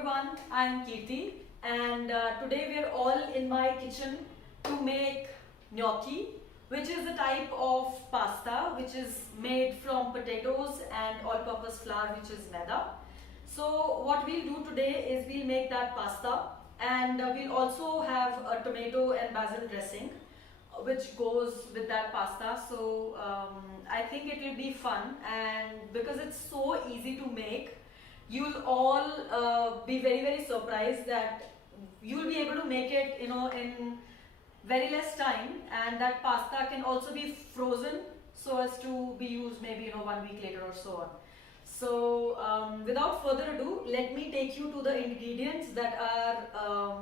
everyone, I am Kirti and today we are all in my kitchen to make gnocchi, which is a type of pasta which is made from potatoes and all-purpose flour, which is maida. So what we'll do today is we'll make that pasta, and we'll also have a tomato and basil dressing which goes with that pasta. So I think it will be fun, and because it's so easy to make, you'll all be very surprised that you'll be able to make it in very less time, and that pasta can also be frozen so as to be used maybe 1 week later or so on. So without further ado, let me take you to the ingredients that are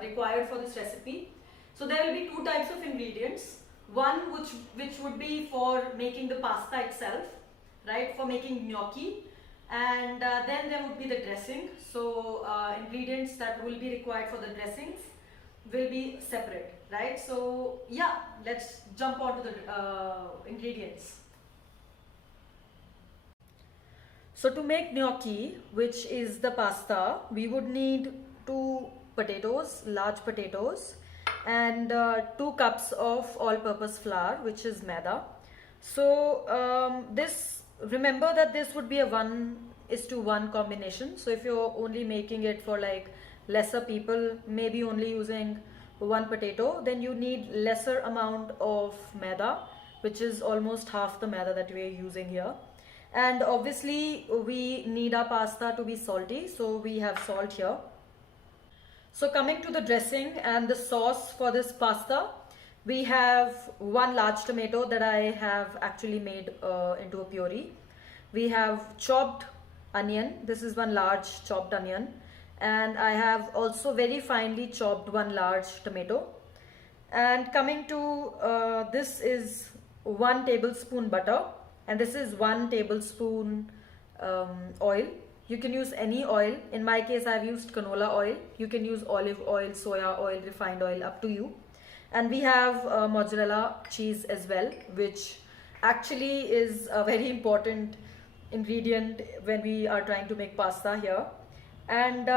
required for this recipe. So there will be two types of ingredients. One which would be for making the pasta itself, right, for making gnocchi, and then there would be the dressing. So ingredients that will be required for the dressings will be separate, right? So yeah, let's jump on to the ingredients. So to make gnocchi, which is the pasta, we would need 2 potatoes, large potatoes, and 2 cups of all-purpose flour, which is maida. So remember that this would be a 1:1 combination. So if you're only making it for like lesser people, maybe only using 1 potato, then you need lesser amount of maida, which is almost half the maida that we are using here. And obviously we need our pasta to be salty, so we have salt here. So coming to the dressing and the sauce for this pasta, we have 1 large tomato that I have actually made into a puree. We have chopped onion. This is 1 large chopped onion. And I have also very finely chopped 1 large tomato. And coming to this is 1 tablespoon butter, and this is 1 tablespoon oil. You can use any oil. In my case, I've used canola oil. You can use olive oil, soya oil, refined oil, up to you. And we have mozzarella cheese as well, which actually is a very important ingredient when we are trying to make pasta here. And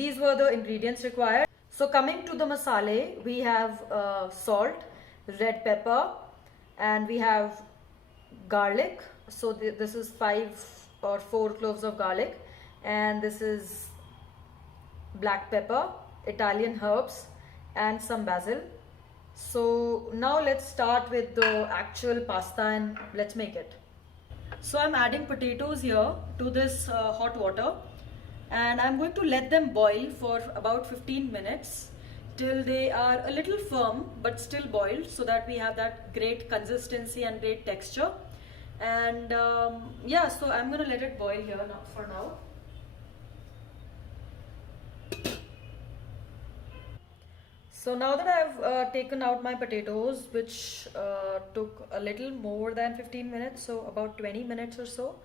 these were the ingredients required. So coming to the masala, we have salt, red pepper, and we have garlic. So this is 5 or 4 cloves of garlic, and this is black pepper, Italian herbs, and some basil. So now let's start with the actual pasta and let's make it. So I'm adding potatoes here to this hot water, and I'm going to let them boil for about 15 minutes till they are a little firm but still boiled, so that we have that great consistency and great texture. And yeah, so I'm gonna let it boil here now, for now. So now that I've taken out my potatoes, which took a little more than 15 minutes, so about 20 minutes or so,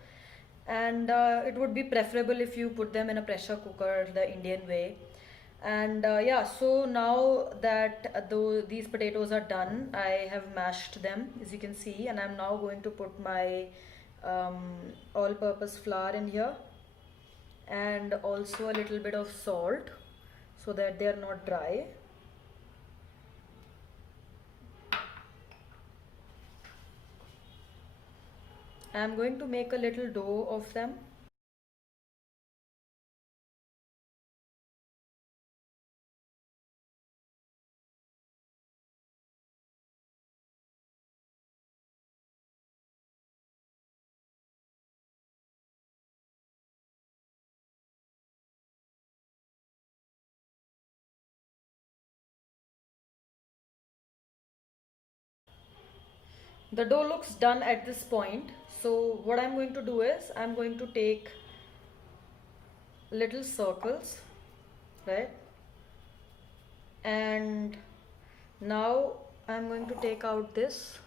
and it would be preferable if you put them in a pressure cooker the Indian way. And yeah, so now that these potatoes are done, I have mashed them, as you can see, and I'm now going to put my all-purpose flour in here, and also a little bit of salt so that they are not dry. I'm going to make a little dough of them. The dough looks done at this point. So what I'm going to do is I'm going to take little circles, right? And now I'm going to take out this.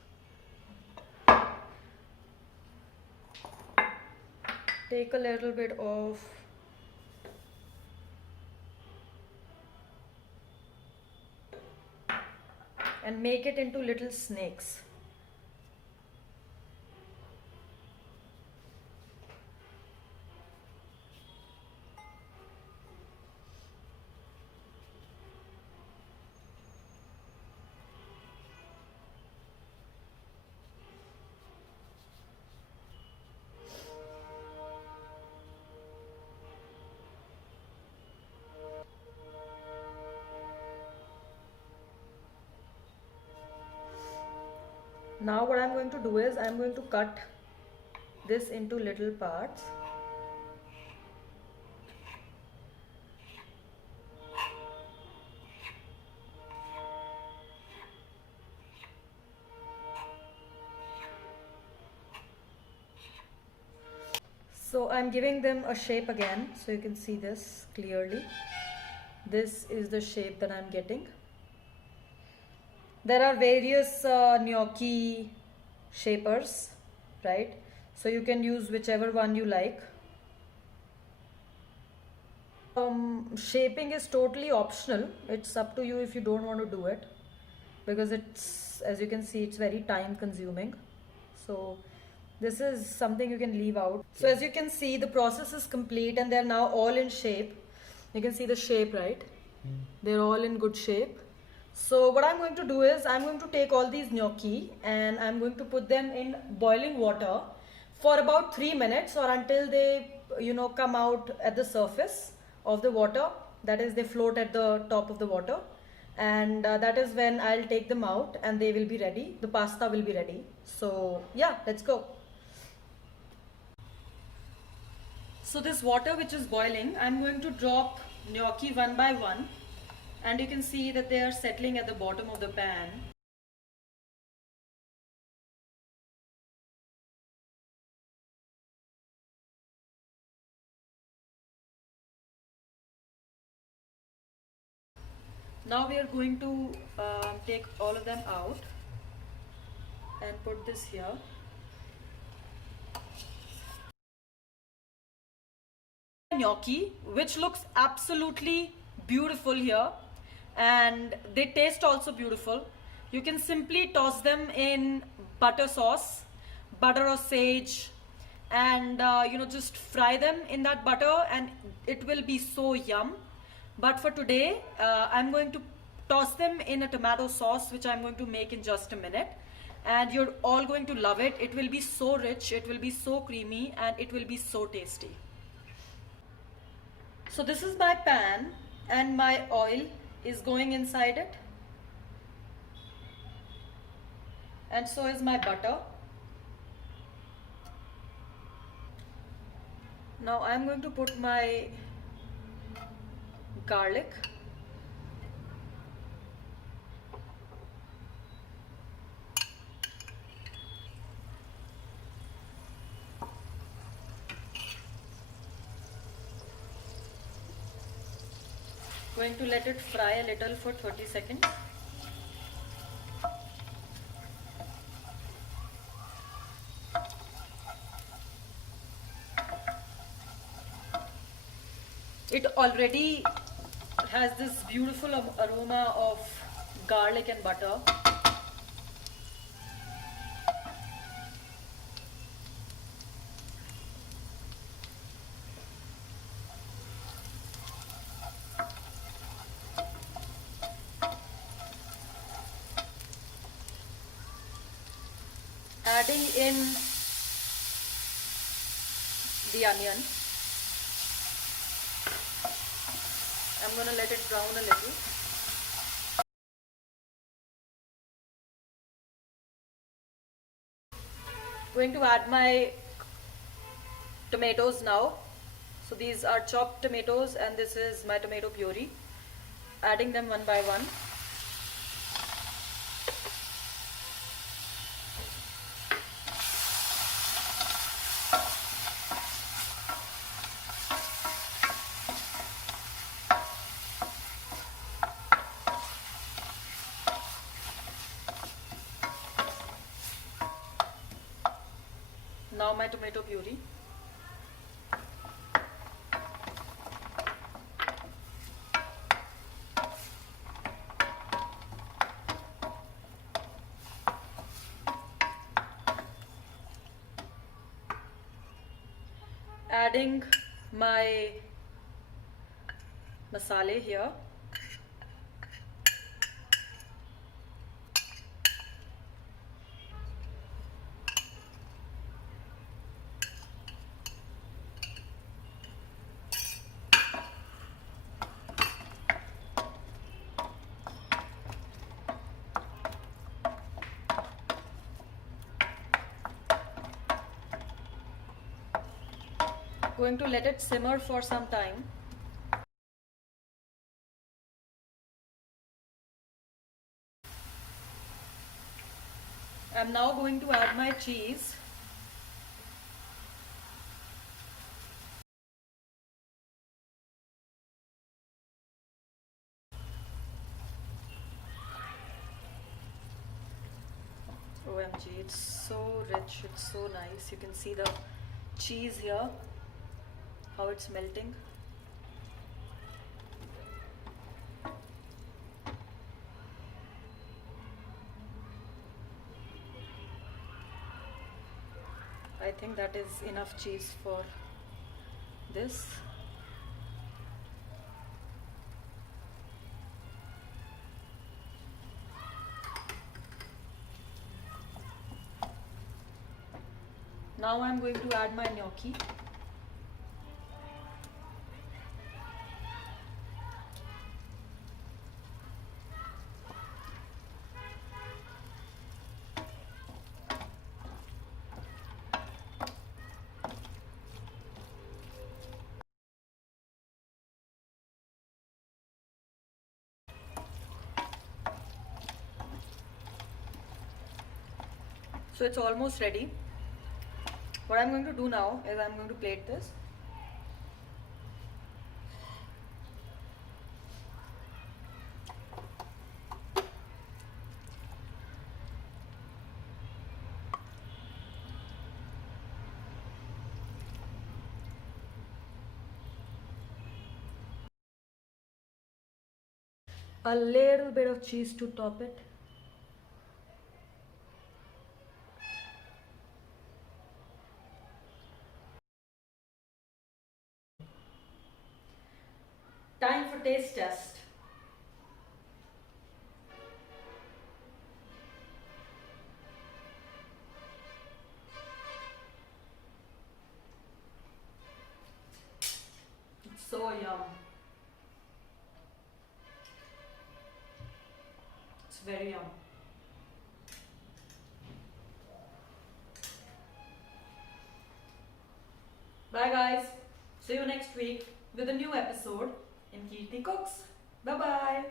Take a little bit of and make it into little snakes. Now what I'm going to do is I'm going to cut this into little parts. So I'm giving them a shape again, so you can see this clearly. This is the shape that I'm getting. There are various gnocchi shapers, right? So you can use whichever one you like. Shaping is totally optional. It's up to you if you don't want to do it, because it's, as you can see, it's very time consuming. So this is something you can leave out. So as you can see, the process is complete and they're now all in shape. You can see the shape, right? They're all in good shape. So what I'm going to do is I'm going to take all these gnocchi and I'm going to put them in boiling water for about 3 minutes, or until they, come out at the surface of the water. That is, they float at the top of the water. And that is when I'll take them out and they will be ready. The pasta will be ready. So yeah, let's go. So this water which is boiling, I'm going to drop gnocchi one by one, and you can see that they are settling at the bottom of the pan. Now we are going to take all of them out and put this here. Gnocchi, which looks absolutely beautiful here, and they taste also beautiful. You can simply toss them in butter sauce, butter or sage, and just fry them in that butter, and it will be so yum. But for today, I'm going to toss them in a tomato sauce, which I'm going to make in just a minute, and you're all going to love it. It will be so rich, it will be so creamy, and it will be so tasty. So this is my pan and my oil is going inside it, and so is my butter. Now I'm going to put my garlic. Going to let it fry a little for 30 seconds. It already has this beautiful aroma of garlic and butter. Adding in the onion. I'm going to let it brown a little. Going to add my tomatoes now. So these are chopped tomatoes and this is my tomato puree. Adding them one by one. Now my tomato puree. Adding my masala here. going to let it simmer for some time. I'm now going to add my cheese. OMG, it's so rich, it's so nice. You can see the cheese here, how it's melting. I think that is enough cheese for this. Now I'm going to add my gnocchi. So it's almost ready. What I'm going to do now is I'm going to plate this. A little bit of cheese to top it. Time for taste test. It's so yum. It's very yum. Bye guys. See you next week with a new episode in Kirti Cooks. Bye bye.